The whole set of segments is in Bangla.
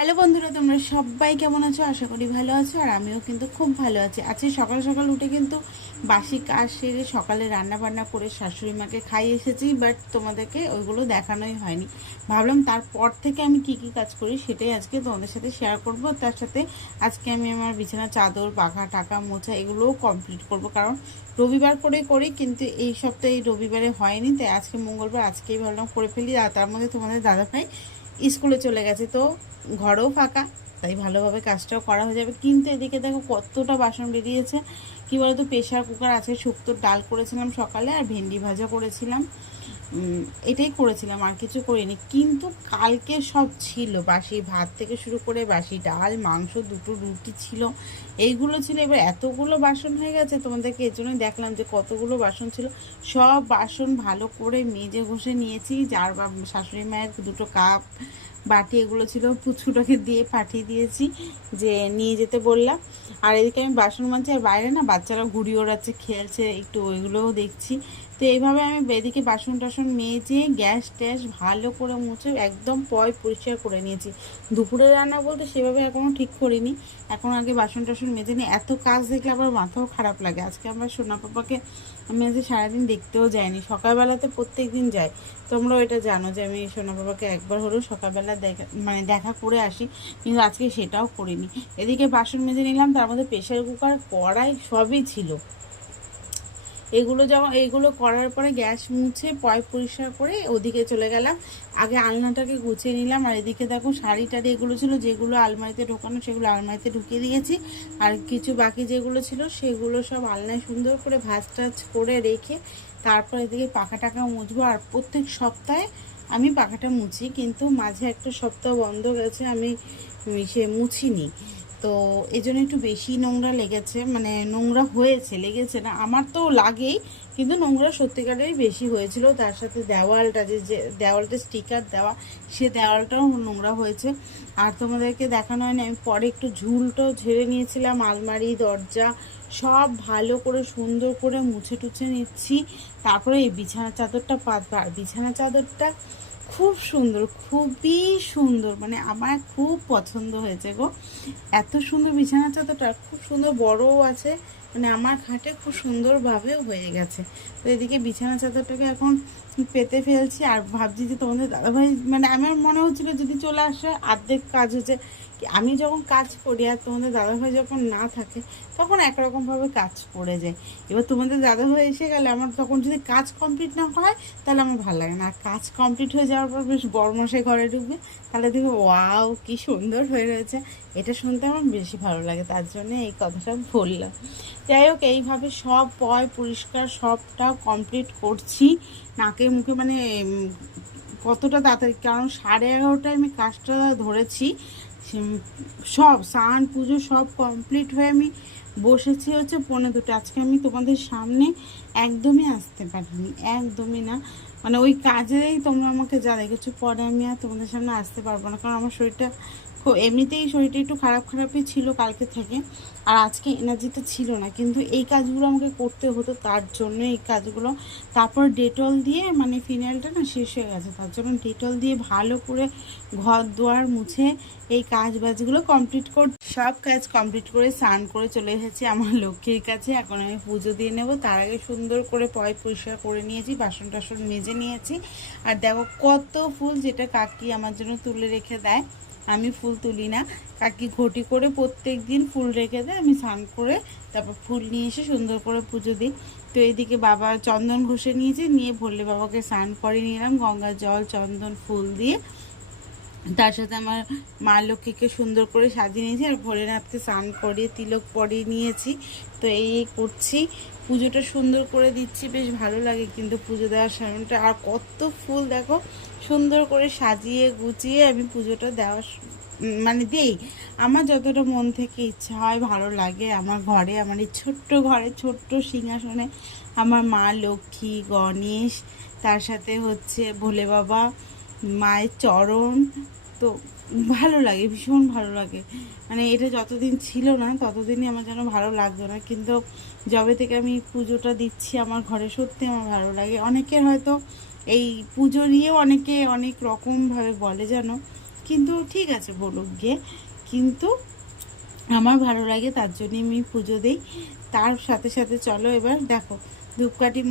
হ্যালো বন্ধুরা, তোমরা সবাই কেমন আছো? আশা করি ভালো আছো, আর আমিও কিন্তু খুব ভালো আছি। আজকে সকাল সকাল উঠে কিন্তু বাসি কাজ সেরে সকালে রান্না বান্না করে শাশুড়ি মাকে খাই এসেছি বাট তোমাদেরকে ওইগুলো দেখানোই হয়নি। ভাবলাম তারপর থেকে আমি কি কি কাজ করি সেটাই আজকে তোমাদের সাথে শেয়ার করব। তার সাথে আজকে আমি আমার বিছানা, চাদর, পাখা, টাকা, মোছা এগুলোও কমপ্লিট করব, কারণ রবিবার করে করি, কিন্তু এই সপ্তাহে রবিবারে হয়নি, তাই আজকে মঙ্গলবার আজকেই ভাবলাম করে ফেলি, আর তার মধ্যে তোমাদের দাদা ভাই স্কুলে চলে গেছে, তো ঘরেও ফাঁকা, তাই ভালোভাবে কাজটাও করা হয়ে যাবে। কিন্তু এদিকে দেখো কতটা বাসন বেরিয়েছে কি বলতো প্রেশার কুকার আছে শুক্তোর ডাল করেছিলাম সকালে আর ভেন্ডি ভাজা করেছিলাম। এটাই করেছিলাম, আর কিছু করিনি। কিন্তু কালকে সব ছিল, বাসি ভাত থেকে শুরু করে বাসি ডাল, মাংস, দুটো রুটি ছিল। এইগুলো ছিল, এবার এতগুলো বাসন হয়ে গেছে তোমাদেরকে এই জন্যই দেখলাম যে কতগুলো বাসন ছিল। সব বাসন ভালো করে মেজে ঘষে নিয়েছি, যার বা, শাশুড়ি মায়ের দুটো কাপ বাটি এগুলো ছিল, পুচকুটাকে দিয়ে পাঠিয়ে দিয়েছি, যে নিয়ে যেতে বললাম। আর এদিকে আমি বাসন মাজছি আর বাইরে না বাচ্চারা ঘুড়ি ওড়াচ্ছে, খেলছে, একটু ওইগুলোও দেখছি। তো এইভাবে আমি এদিকে বাসন টাসন মেজে, গ্যাস ট্যাস ভালো করে মুছে একদম পয় পরিষ্কার করে নিয়েছি। দুপুরে রান্না বলতে সেভাবে এখনও ঠিক করিনি। এখন আগে বাসন টাসন মেজে নিই এত কাজ দেখলে আবার মাথাও খারাপ লাগে। আজকে আমার সোনা পাপাকে আমি আজকে সারাদিন দেখতেও যাইনি, সকালবেলাতে প্রত্যেক দিন যাই। তোমরাও এটা জানো যে আমি সোনা পাপাকে একবার হলেও সকালবেলা দেখা মানে দেখা করে আসি, কিন্তু আজকে সেটাও করিনি। এদিকে বাসন মেজে নিলাম, তার মধ্যে প্রেশার কুকার, কড়াই সবই ছিল। এগুলো যেমন, এগুলো করার পরে গ্যাস মুছে পয় পরিষ্কার করে ওদিকে চলে গেলাম। আগে আলনাটাকে গুছিয়ে নিলাম, আর এদিকে দেখো শাড়ি টাড়ি এগুলো ছিল, যেগুলো আলমারিতে ঢোকানো, সেগুলো আলমারিতে ঢুকিয়ে দিয়েছি। আর কিছু বাকি যেগুলো ছিল, সেগুলো সব আলনায় সুন্দর করে ভাজ টাজ করে রেখে তারপর এদিকে পাখা টাকা মুছবো আর প্রত্যেক সপ্তাহে আমি পাখাটা মুছি, কিন্তু মাঝে একটা সপ্তাহ বন্ধ গেছে, আমি সে মুছিনি। তো এই জন্য একটু বেশি নোংরা লেগেছে মানে নোংরা হয়েছে, লেগেছে না, আমার তো লাগেই কিন্তু নোংরা সত্যিকারেরই বেশি হয়েছিল। তার সাথে দেওয়ালটা যে দেওয়ালটা স্টিকার দেওয়া, সে দেওয়ালটাও নোংরা হয়েছে। আর তোমাদেরকে দেখানো হয়নি, আমি পরে একটু ঝুলটাও ঝেড়ে নিয়েছিলাম, আলমারি, দরজা, সব ভালো করে সুন্দর করে মুছে টুছে নিচ্ছি। তারপরে এই বিছানা চাদরটা পাতবো আর বিছানা চাদরটা খুব সুন্দর, খুবই সুন্দর মানে আমার খুব পছন্দ হয়েছে গো। এত সুন্দর বিছানা চাদরটা, খুব সুন্দর বড়ও আছে মানে আমার খাটে খুব সুন্দরভাবেও হয়ে গেছে। তো এদিকে বিছানা চাদরটাকে এখন পেতে ফেলছি আর ভাবছি যে তোমাদের দাদাভাই মানে আমার মনে হচ্ছিল যদি চলে আসে অর্ধেক কাজ হচ্ছে। আমি যখন কাজ করি আর তোমাদের দাদাভাই যখন না থাকে, তখন একরকমভাবে কাজ পড়ে যায়। এবার তোমাদের দাদাভাই এসে গেলে আমার তখন যদি কাজ কমপ্লিট না হয়, তাহলে আমার ভালো লাগে না। কাজ কমপ্লিট হয়ে যাওয়ার পর বেশ মশাই ঘরে ঢুকবে, তাহলে দেখবে, ওয়াও, কি সুন্দর হয়ে রয়েছে। এটা শুনতে আমার বেশি ভালো লাগে, তার জন্য এই কথাটা বললাম। যাই হোক, এইভাবে সব পয় পরিষ্কার সবটা কমপ্লিট করছি। নাকে মুখে মানে কতটা তাড়াতাড়ি, কারণ সাড়ে এগারোটায় আমি কাজটা ধরেছি। সব স্নান, পুজো সব কমপ্লিট হয়ে আমি বসেছি হচ্ছে পনেরো দুটো। আজকে আমি তোমাদের সামনে একদমই আসতে পারিনি, একদমই না। মানে ওই কাজেই তোমরা আমাকে যা দেখেছ, পরে আমি আর তোমাদের সামনে আসতে পারব না। কারণ আমার শরীরটা খুব, এমনিতেই শরীরটা একটু খারাপ খারাপই ছিল কালকে থেকে, আর আজকে এনার্জিটা ছিল না। কিন্তু এই কাজগুলো আমাকে করতে হতো, তার জন্য এই কাজগুলো। তারপর ডেটল দিয়ে মানে ফিনাইলটা না শেষ হয়ে গেছে, তার জন্য ডেটল দিয়ে ভালো করে ঘর দুয়ার মুছে এই কাজ বাজগুলো কমপ্লিট কর, সব কাজ কমপ্লিট করে স্নান করে চলে এসেছি আমার লক্ষ্মীর কাছে। এখন আমি পুজো দিয়ে নেব। তার আগে সুন্দর করে পয় পরিষ্কার করে নিয়েছি বাসন টাসন মেজে নিয়েছি। আর দেখো কত ফুল যেটা কাকি আমার জন্য তুলে রেখে দেয়। আমি ফুল তুলি না। কাকি ঘটি করে প্রত্যেক দিন ফুল রেখে দেয়। আমি স্নান করে তারপর ফুল নিয়ে এসে সুন্দর করে পুজো দিই। তো এইদিকে বাবা চন্দন ঘষে নিয়েছে। নিয়ে ভোলে বাবাকে স্নান করে নিলাম। গঙ্গা জল, চন্দন, ফুল দিয়ে। তার সাথে আমার মা লক্ষ্মীকে সুন্দর করে সাজিয়ে নিয়েছি আর ভোলেনাথকে স্নান করিয়ে, তিলক পরিয়ে নিয়েছি। তো এই করছি। পুজোটা সুন্দর করে দিচ্ছি, বেশ ভালো লাগে কিন্তু পুজো দেওয়ার সময়টা। আর কত ফুল দেখো, সুন্দর করে সাজিয়ে গুছিয়ে আমি পুজোটা দেওয়া মানে দিই। আমার যতটা মন থেকে ইচ্ছা হয়, ভালো লাগে। আমার ঘরে, আমার এই ছোট্ট ঘরে, ছোট্ট সিংহাসনে আমার মা লক্ষ্মী, গণেশ, তার সাথে হচ্ছে ভোলে বাবা মায়ের চরণ, তো ভালো লাগে, ভীষণ ভালো লাগে। মানে এটা যতদিন ছিল না, ততদিনই আমার যেন ভালো লাগতো না। কিন্তু যবে থেকে আমি পুজোটা দিচ্ছি, আমার ঘরে সত্যি আমার ভালো লাগে। অনেকের হয়তো এই পুজো নিয়েও অনেকে অনেক রকমভাবে বলে যেন, কিন্তু ঠিক আছে, বলুক গিয়ে কিন্তু আমার ভালো লাগে, তার জন্য আমি পুজো দিই। তার সাথে সাথে চলো এবার, দেখো ধূপকাঠি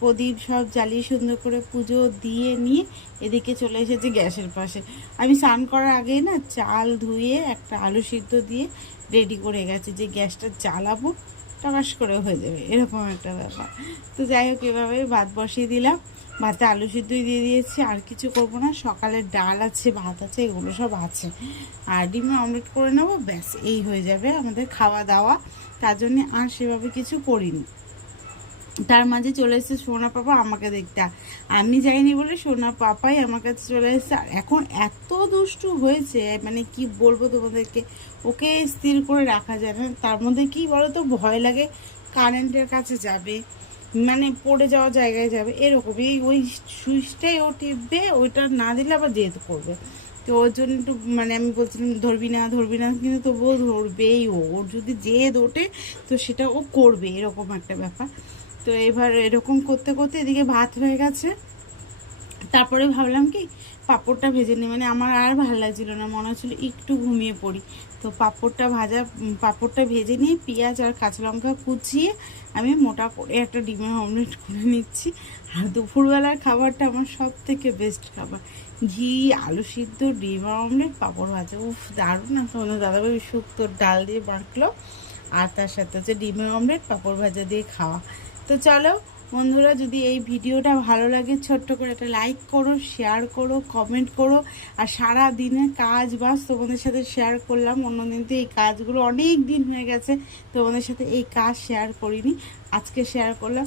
প্রদীপ সব জ্বালিয়ে সুন্দর করে পুজো দিয়ে নিয়ে এদিকে চলে এসেছে গ্যাসের পাশে। আমি স্নান করার আগেই না চাল ধুয়ে একটা আলু সিদ্ধ দিয়ে রেডি করে গেছে যে গ্যাসটা জ্বালাবো টকাশ করে হয়ে যাবে, এরকম একটা ব্যাপার। তো যাই হোক এভাবে ভাত বসিয়ে দিলাম। ভাতে আলু সিদ্ধই দিয়ে দিয়েছি, আর কিছু করব না। সকালের ডাল আছে, ভাত আছে, এগুলো সব আছে। আর ডিমে অমলেট করে নেব, ব্যাস, এই হয়ে যাবে আমাদের খাওয়া দাওয়া। তার জন্যে আর সেভাবে কিছু করিনি। তার মাঝে চলে এসেছে সোনা পাপা, আমাকে দেখতে। আমি যাইনি বলে সোনা পাপাই আমার কাছে চলে এসেছে। আর এখন এত দুষ্টু হয়েছে মানে কি বলব তোমাদেরকে? ওকে স্থির করে রাখা যায় না। তার মধ্যে কি বলো তো ভয় লাগে, কারেন্টের কাছে যাবে মানে পড়ে যাওয়া জায়গায় যাবে, এরকমই। এই ওই সুইচটাই ও টিপবে, ওইটা না দিলে আবার জেদ করবে। তো ওর জন্য একটু মানে আমি বলছিলাম, ধরবি না ধরবি না, কিন্তু তবুও ধরবেই ও। ওর যদি জেদ ওঠে, তো সেটা ও করবে, এরকম একটা ব্যাপার। তো এবার এরকম করতে করতে এদিকে ভাত হয়ে গেছে। তারপরে ভাবলাম কি, পাঁপড়টা ভেজে নিই। মানে আমার আর ভালো লাগছিল না, মনে হচ্ছিল একটু ঘুমিয়ে পড়ি। তো পাঁপড়টা ভাজা পাঁপড়টা ভেজে নিয়ে পেঁয়াজ আর কাঁচা লঙ্কা কুচিয়ে আমি মোটা করে একটা ডিমের অমলেট করে নিচ্ছি। আর দুপুরবেলার খাবারটা আমার সব থেকে বেস্ট খাবার। ঘি, আলু সিদ্ধ ডিমের অমলেট, পাঁপড় ভাজা। উফ, দারুণ তোমাদের দাদাভাই শুক্তোর ডাল দিয়ে বাঁকলো আর তার সাথে হচ্ছে ডিমের অমলেট, পাঁপড় ভাজা দিয়ে খাওয়া। তো চলো, বন্ধুরা, যদি এই ভিডিওটা ভালো লাগে, ছোট্ট করে একটা লাইক করো শেয়ার করো কমেন্ট করো, আর সারা দিনের কাজ বাস তোমাদের সাথে শেয়ার করলাম। অন্যদিন তো এই কাজগুলো অনেক দিন হয়ে গেছে, তোমাদের সাথে এই কাজ শেয়ার করিনি, আজকে শেয়ার করলাম।